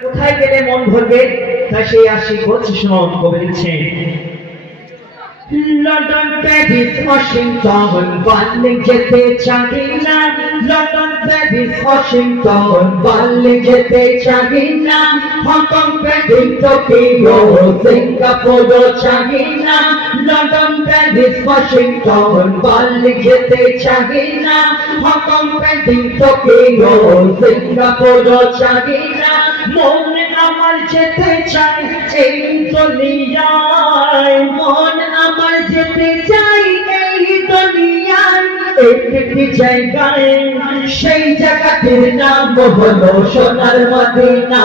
কোথায় গেলে মন ভরবে? তাই সেই আশিক হচ্ছে শুনুন লন্ডন, প্যারিস, ওয়াশিংটন বার্লিন যেতে চাই না লন্ডন, প্যারিস, ওয়াশিংটন বার্লিন যেতে চাই না হংকং, প্যারিস, টোকিও সিঙ্গাপুর চাই না লন্ডন, প্যারিস, ওয়াশিংটন বার্লিন যেতে চাই না হংকং, প্যারিস, টোকিও সিঙ্গাপুর চাই না মন আমার যেতে চাই, এই দুনিয়ায় মন আমার যেতে চাই, এই দুনিয়ায় একটি জায়গায়, সেই জায়গাটির নাম হলো সোনার মদিনা।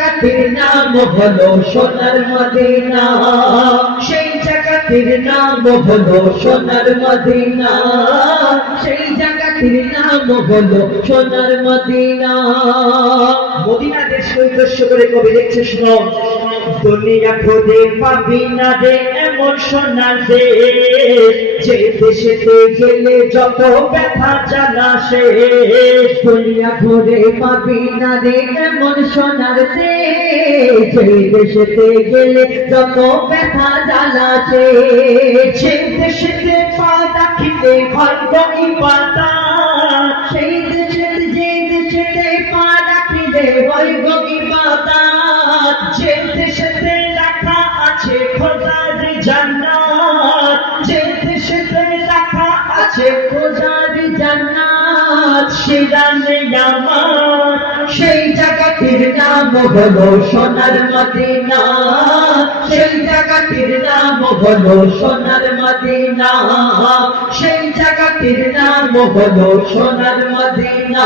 জায়গাটির নাম হলো সোনার মদিনা। সেই জায়গাটির নাম হলো সোনার মদিনা। সেই জায়গাটির নাম হলো সোনার মদিনা। মদিনা দেশ উদ্দেশ্য করে কবি লিখছে, শুনো, দুনিয়া খুদে পাবি না রে এমন সোনার দেশ, যে দেশেতে গেলে যত ব্যথা জানা সে। দুনিয়া ঘুরে পাবি না রে এমন সোনার দেশ, যে দেশেতে গেলে যত ব্যথা জানা সে। যে দেশেতে পা রাখিতে ভাগ্য ইবাদা জান্নাত। যে দেশেতে রাখা আছে খোদার জান্নাত। সেরানে আমার, সেই জায়গাটির নাম হলো সোনার মদিনা। সেই জায়গাটির নাম হলো সোনার মদিনা। সেই জায়গাটির নাম হলো সোনার মদিনা।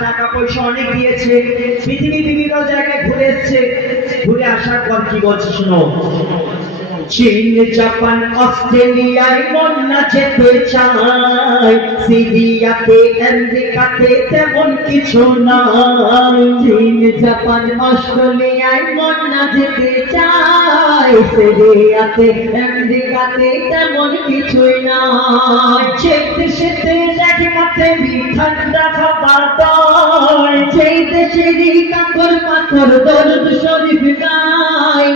টাকা পয়সা অনেক দিয়েছে। পৃথিবী বিভিন্ন জায়গায় ঘুরে এসছে। ঘুরে আসার পর কি বলছে শোনো? চীন, জাপান, অস্ট্রেলিয়ায় বন্যা যেতে চায় সিরিয়াতে, আমেরিকাতে তেমন কিছু নাই। চীন, জাপান, অস্ট্রেলিয়ায় বন্যা যেতে চায় সিরিয়াতে, আমেরিকাতে তেমন কিছুই নাই। যে দেশেতে মাঠে ঠান্ডা খাবার দয় যেই দেশেরই কাকর পাথর দরদ শরীফ গায়।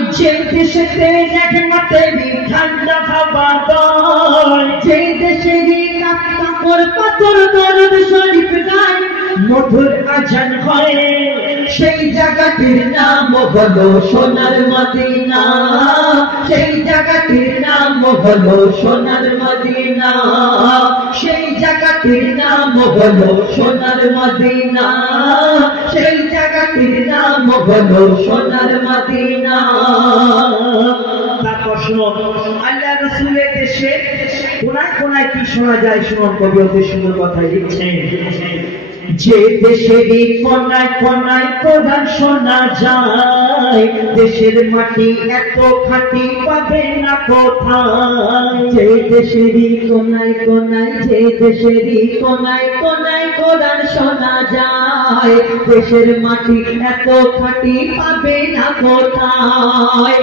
দেশেতে মাঠে ঠান্ডা খাবার দয় যেই দেশেরই কাকর পাথর দরদ শরীফ গায় হয়। সেই জায়গাটির নাম হলো সোনার মদিনা। সেই জায়গাটির নাম হলো সোনার মদিনা। সেই জায়গাটির নাম হলো সোনার মদিনা। সেই জায়গাটির নাম হলো সোনার মদিনা। শুনুন আল্লাহ রসুলের দেশে কোনায় কোনায় কি শোনা যায় শুনুন কবি অতি সুন্দর কথাই লিখছেন। যে দেশেরই কোনায় কোনায় কোরআন শোনা যায়, দেশের মাটি এত খাঁটি পাবে না কোথায়? যে দেশেরই কোনায় কোনায় যে দেশেরই কোনায় কোনায় কোরআন শোনা যায়, দেশের মাটি এত খাঁটি পাবে না কোথায়?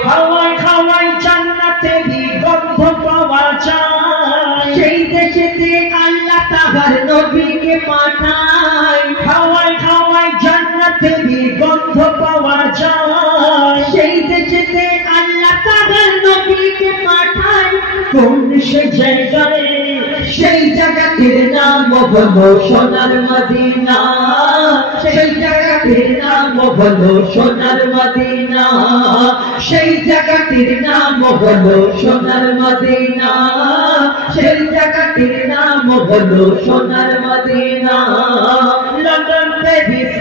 পাঠায় খাওয়ায় খাওয়ায় জান্নাতেরই গন্ধ পাওয়া যায়। সেই দেশেতে আল্লাহ তাহার নবীকে পাঠায়, কোন সে জায়গায়? সেই জায়গাটির নাম হলো সোনার মদিনা। সেই জায়গা জায়গাটির নাম হলো সোনার মদিনা। সেই জায়গাটির নাম হলো সোনার মদিনা। সেই জায়গাটির নাম হলো সোনার মদিনা। লন্ডন, প্যারিস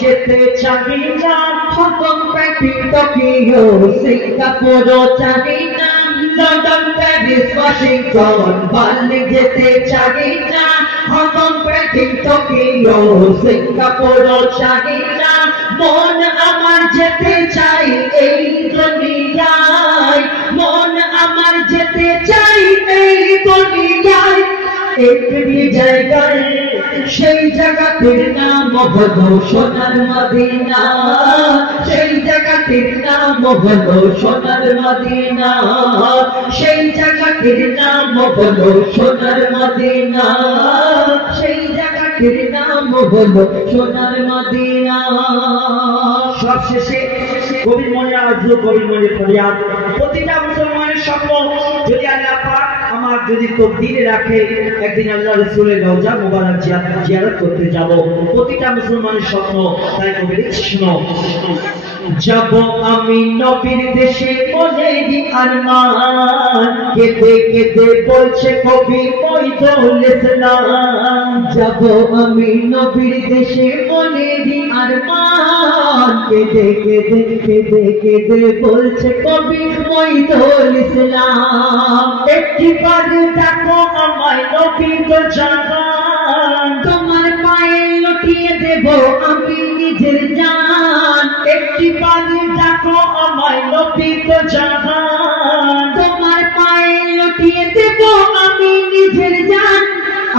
যেতে চাই না। হংকং প্যাকিং টোকিও সিঙ্গাপুর চাই না। লন্ডন, প্যারিস, ওয়াশিংটন যেতে চাই না। হংকং প্যাকিং টোকিও সিঙ্গাপুর চাই না। মন আমার যেতে চাই এই দুনিয়ায় সেই জায়গাটির নাম হলো সোনার মদিনা। সেই জায়গাটির নাম হলো সোনার মদিনা। সেই জায়গাটির নাম সোনার মদিনা। সেই জায়গাটির নাম সোনার মদিনা। সবশেষে কবির মনে আজও কবির মনে ফরিয়াদ। প্রতিটা মুসলমানের স্বপ্ন যদি আল্লাহ পাক আমার যদি তকদিরে রাখে, একদিন আল্লাহ রসুলের রওজা মোবারক জিয়ারত করতে যাব। প্রতিটা মুসলমানের স্বপ্ন তাই কবির কৃষ্ণ। যাব আমি নবীর দেশে মনেরই আরমান। কেঁদে কেঁদে বলছে কবি মইদুল ইসলাম। যাব আমি নবীর দেশে মনেরই আরমান কেঁদে কেঁদে কেঁদে কেঁদে বলছে কবি মইদুল ইসলাম। একটি বার ডাকো আমায় নবীর জাহান তোমার পায়ে লুটিয়ে দেব আমি নিজের জান। একটি পানি ডাকো আমায় নবীত জাহান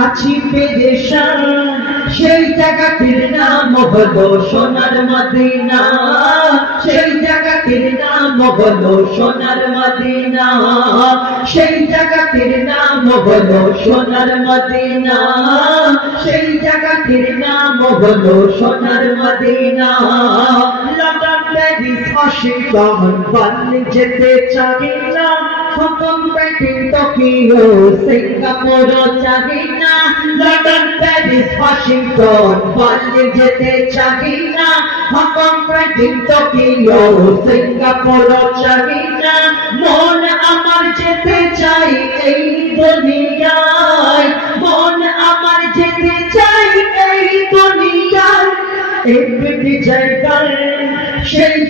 আছি পেরেশান সেই জায়গাটির নাম হলো সোনার মদিনা। সেই জায়গাটির নাম হলো সোনার মদিনা। সেই জায়গাটির নাম হলো সোনার মদিনা। সেই জায়গাটির নাম হলো Sonar Madina. London Paris, Washington, Berlin যেতে চাই না। হংকং প্যাকিং টোকিও সিঙ্গাপুর চাই না লন্ডন, প্যারিস, ওয়াশিংটন, বার্লিন যেতে চাই না হংকং প্যাকিং টোকিও সিঙ্গাপুর চাই না মন আমার যেতে চাই এই দুনিয়ায়, মন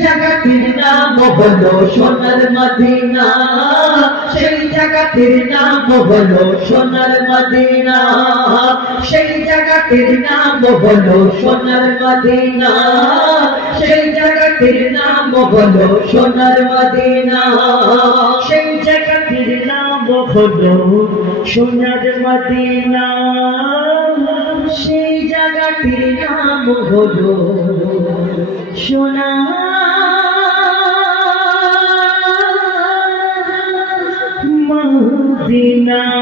জায়গাটির নাম হলো সোনার মদিনা। সেই জায়গাটির নাম হলো সোনার মদিনা। সেই জায়গাটির নাম হলো সোনার মদিনা। সেই জায়গাটির নাম হলো সোনার মদিনা। সেই জায়গাটির নাম হলো সোনার মদিনা। সেই জায়গাটির নাম হলো সোনা মদিনা